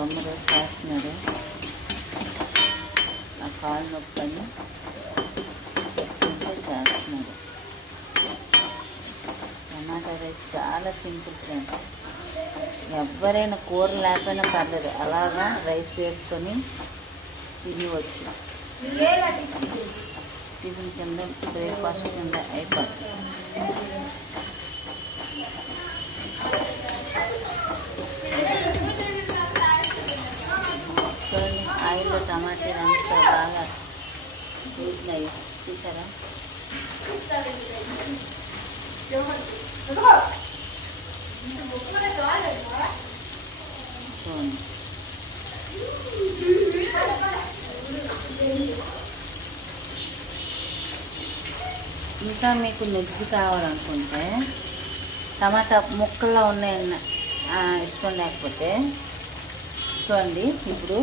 తమ్ముడు చేస్తున్నాడు. ఆ కాలు నొప్పని చెప్తుంటే చేస్తున్నాడు. టమాటా రైస్ చాలా సింపుల్ ఫ్రెండ్స్. ఎవరైనా కూర లేకపోయినా పర్లేదు, అలాగా రైస్ వేసుకొని తినవచ్చు. టిఫిన్ కింద, బ్రేక్ఫాస్ట్ కింద అయిపోతుంది. చూడండి, ఆయిల్లో టమాటాలు అంతా బాగా వేసినాయి చూసారా. చూడండి, ఇంకా మీకు నుజ్జు కావాలనుకుంటే టమాటా ముక్కల్లో ఉన్నాయన్న ఇష్టం లేకపోతే చూడండి, ఇప్పుడు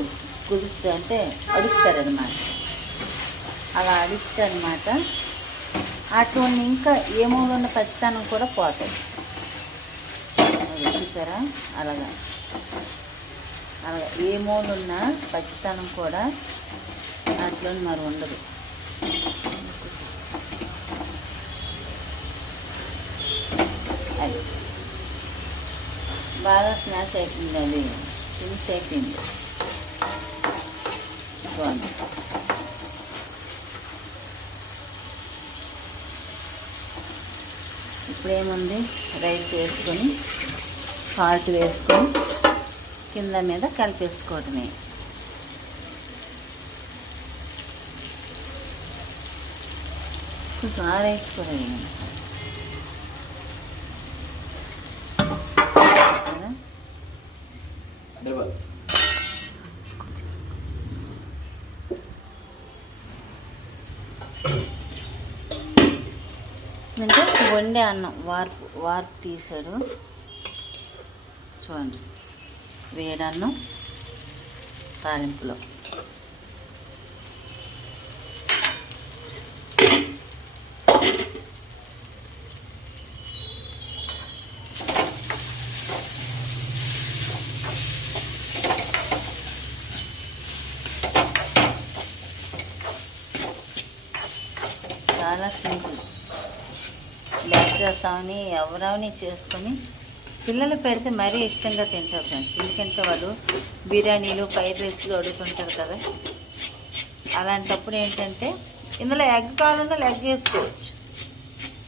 కుదురుతూ అంటే అడుస్తారనమాట. అలా అడుస్తారనమాట. అటువంటి ఇంకా ఏమూలో ఉన్న ఖచ్చితనం కూడా పోతుంది. చూసారా, అలాగా ఏ మూలున్న ఖచ్చితనం కూడా అట్లా మరి ఉండదు. అది బాగా స్మాష్ అయిపోయింది, అది ఫినిష్ అయిపోయింది. చూడండి, ఇప్పుడేముంది, రైస్ వేసుకొని సాల్ట్ వేసుకొని కింద మీద కలిపేసుకోవటమే. కొంచెం ఆ రైస్ కూడా వేయండి. అంటే వండే అన్నం వార్పు తీసాడు. చూడండి, వేడన్నం తాలింపులో చాలా సింపుల్. బ్యాచిలర్స్ అవని ఎవరవని చేసుకొని పిల్లలు పెడితే మరీ ఇష్టంగా తింటారు ఫ్రెండ్స్. ఎందుకంటే వాళ్ళు బిర్యానీలు, ఫ్రైడ్ రైస్లు అడుగుతుంటారు కదా. అలాంటప్పుడు ఏంటంటే ఇందులో ఎగ్ కావాలన్నా ఎగ్ వేసుకోవచ్చు.